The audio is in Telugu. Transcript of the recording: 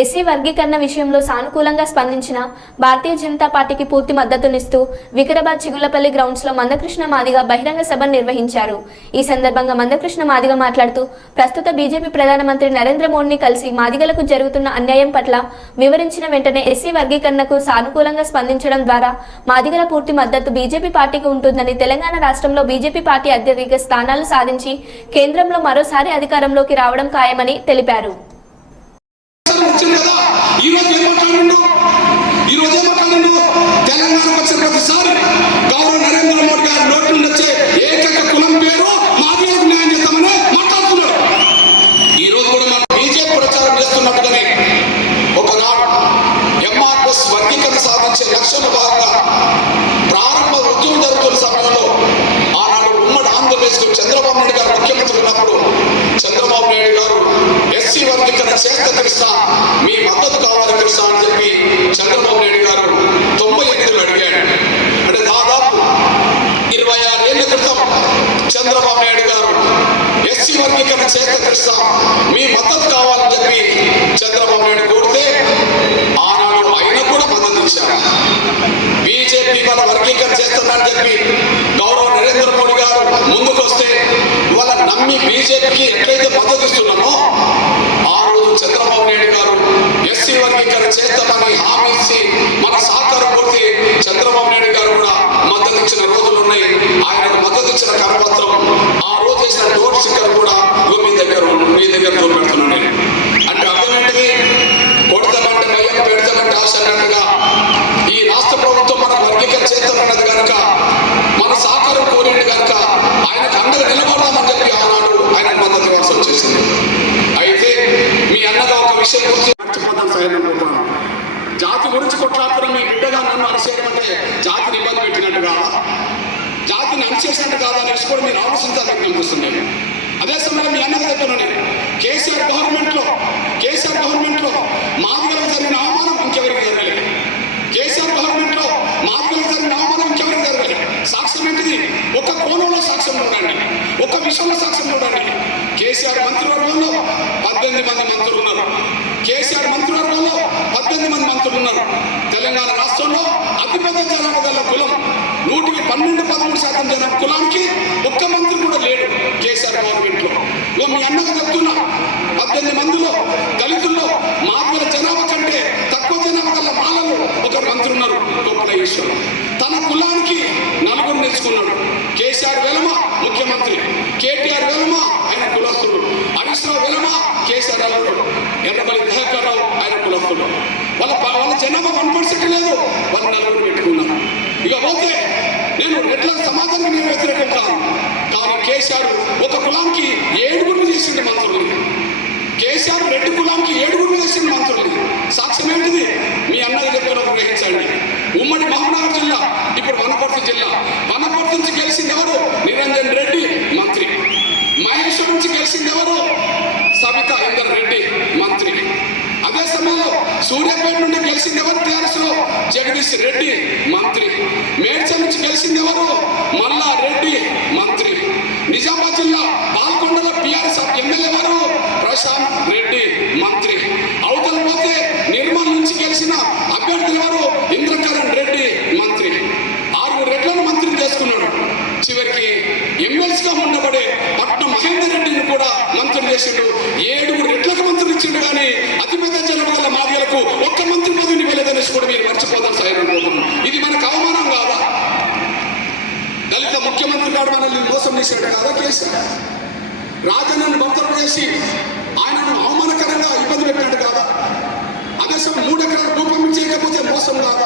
ఎస్సీ వర్గీకరణ విషయంలో సానుకూలంగా స్పందించిన భారతీయ జనతా పార్టీకి పూర్తి మద్దతునిస్తూ వికారాబాద్ చిగులపల్లి గ్రౌండ్స్లో మందకృష్ణ మాదిగ బహిరంగ సభ నిర్వహించారు. ఈ సందర్భంగా మందకృష్ణ మాదిగ మాట్లాడుతూ ప్రస్తుత బీజేపీ ప్రధానమంత్రి నరేంద్ర మోడీని కలిసి మాదిగలకు జరుగుతున్న అన్యాయం పట్ల వివరించిన వెంటనే ఎస్సీ వర్గీకరణకు సానుకూలంగా స్పందించడం ద్వారా మాదిగల పూర్తి మద్దతు బీజేపీ పార్టీకి ఉంటుందని తెలంగాణ రాష్ట్రంలో బీజేపీ పార్టీ అత్యధిక స్థానాలు సాధించి కేంద్రంలో మరోసారి అధికారంలోకి రావడం ఖాయమని తెలిపారు. వచ్చింది కదా? ఈ రోజు ఏం ఈ రోజు ఏం తెలంగాణకు వచ్చిన ప్రతిసారి గౌరవ నరేంద్ర మోడీ గారి నోటి నుండి వచ్చే ఏకైక కులం పేరు మాదిగలకు న్యాయం చేస్తామని మాట్లాడుతున్నాడు ఈ రోజు కూడా మనం బీజేపీ ప్రచారం చేస్తున్నట్టుగానే ఒకనాడు ఎంఆర్ఎస్ వర్గీకరణ సాధించే లక్ష్యంలో భాగంగా ప్రారంభ ఉద్యమం జరుగుతున్న సమయంలో ఆనాడు ఉమ్మడి ఆంధ్రప్రదేశ్కు చంద్రబాబు నాయుడు గారు ముఖ్యమంత్రి ఉన్నప్పుడు చంద్రబాబు నాయుడు గారు ఎస్సీ వర్గీకరణ చేస్తే కృష్ణ మీ మద్దతు కావాలి కృష్ణ అని చెప్పి చంద్రబాబు నాయుడు గారు తొంభై ఎనిమిదిలో అడిగాడు అంటే దాదాపు ఇరవై ఆరు ఏళ్ళ క్రితం చంద్రబాబు నాయుడు గారు ఎస్సీ వర్గీకరణ చేస్తే మీ మద్దతు కావాలని చెప్పి చంద్రబాబు నాయుడు కోరితే ఆనాడు ఆయన కూడా మద్దతు ఇచ్చారు. బీజేపీ వాళ్ళ వర్గీకరణ చేస్తుందని చెప్పి గౌరవ నరేంద్ర మోడీ గారు ముందుకు వస్తే వాళ్ళ నమ్మి బీజేపీకి ఎట్లయితే మద్దతు ఇస్తున్నామో ఆ రోజు చంద్రబాబు నాయుడు గారు ఎస్సీ వర్గీకరణ చేస్తామని అన్నగా గురించి మర్చిపోతాను సార్ అనుకుంటున్నాను. జాతి గురించి కొట్లాడుతున్న మీ బిడ్డగా నన్ను అరిచేయడం అంటే జాతిని ఇబ్బంది పెట్టినట్టు కాదా? జాతిని అణిచేసినట్టు కాదా అనేసి కూడా మీరు ఆలోచించాలని అనిపిస్తున్నాను అదే సమయంలో మీ అన్నగా చెప్తున్నాను నేను కేసీఆర్ గవర్నమెంట్లో కేసీఆర్ గవర్నమెంట్లో మాదిగలకు జరిగిన అవమానం ఇంకెవరికి జరగలేదు. కేసీఆర్ గవర్నమెంట్లో మాదిగలకు జరిగిన అవమానం ఇంకెవరికి జరగలేదు. సాక్ష్యం ఏంటిది? ఒక కోణంలో సాక్ష్యం ఉండండి. ఒక విషయంలో సాక్ష్యం ఉండండి. కేసీఆర్ మంత్రివర్గంలో పద్దెనిమిది మంది మంత్రులు ఉన్నారు కేసీఆర్ మంత్రివర్గంలో పద్దెనిమిది మంది మంత్రులు ఉన్నారు తెలంగాణ రాష్ట్రంలో అతిపెద్ద జనాభా కులం నూటికి పన్నెండు పదమూడు శాతం జన కులానికి ఒక్క మంత్రి కూడా లేడు కేసీఆర్ గవర్నమెంట్లో మీ అన్నకు చెప్తున్నా పద్దెనిమిది మందిలో దళితుల్లో మార్పుల జన కంటే తక్కువ జనాభా గల మాలలో ఒక మంత్రి ఉన్నారు గొప్పల ఈశ్వరు తన కులానికి నలుగురు నేర్చుకున్నాడు కేసీఆర్ వెలమ ముఖ్యమంత్రి కేటీఆర్ వెలమ ఆయన కులస్తుడు రాష్ట్ర రావు వెలమ కేసీఆర్ అల్లుడు ఎర్రబల్లి దయాకర్ రావు ఆయన కులస్తులు. వాళ్ళ వాళ్ళ జనాభా వన్ పర్సెంట్ లేదు. వాళ్ళు నలుగురు పెట్టుకున్నారు. ఇక పోతే నేను ఎట్లా సమాజానికి నేను వ్యతిరేకంటాను కానీ కేసీఆర్ ఒక కులానికి ఏడుగురు చేసింది మంత్రులు కేసీఆర్ రెడ్డి కులానికి ఏడుగురు చేసింది మంత్రులు సాక్ష్యం ఏంటిది? మీ అన్నది చెప్పిన గ్రహించండి. ఉమ్మడి మహబూబ్నగర్ జిల్లా ఇప్పుడు వనపర్తి జిల్లా. వనపర్తి నుంచి గెలిచింది ఎవరు? సూర్యాపేట నుండి గెలిచింది ఎవరు? టీఆర్ఎస్లో జగదీష్ రెడ్డి మంత్రి. మేడ్చల్ నుంచి గెలిచింది ఎవరు? మల్లా రెడ్డి మంత్రి. నిజామాబాద్ జిల్లా పాల్గొండలో టీఆర్ఎస్ ఎమ్మెల్యే ఎవరు? ప్రశాంత్ రెడ్డి మంత్రి. అవతల పోతే నిర్మల్ నుంచి గెలిచిన అభ్యర్థులు ఎవరు? ఇంద్రకరణ్ రెడ్డి మంత్రి. ఆరుగురు రెడ్లను మంత్రి చేసుకున్నాడు. చివరికి ఎమ్మెల్సీగా ఉండబడే పట్నం మహేందర్ రెడ్డిని కూడా మంత్రి చేసిండు. ఏ జనబల ఒక్క మంత్రి పదవిని వెళ్ళదనేసి కూడా మీరు మర్చిపోతారు సాయం ఇది మనకు అవమానం కాదా? దళిత ముఖ్యమంత్రి గారు మనల్ని మోసం చేశాడు కదా కేసు? రాజన్నను భక్తులు చేసి ఆయనను అవమానకరంగా ఇబ్బంది పెట్టాడు కాదా? అదే సమయం మూడు ఎకరాల రూపం చేయకపోతే మోసం కాదా?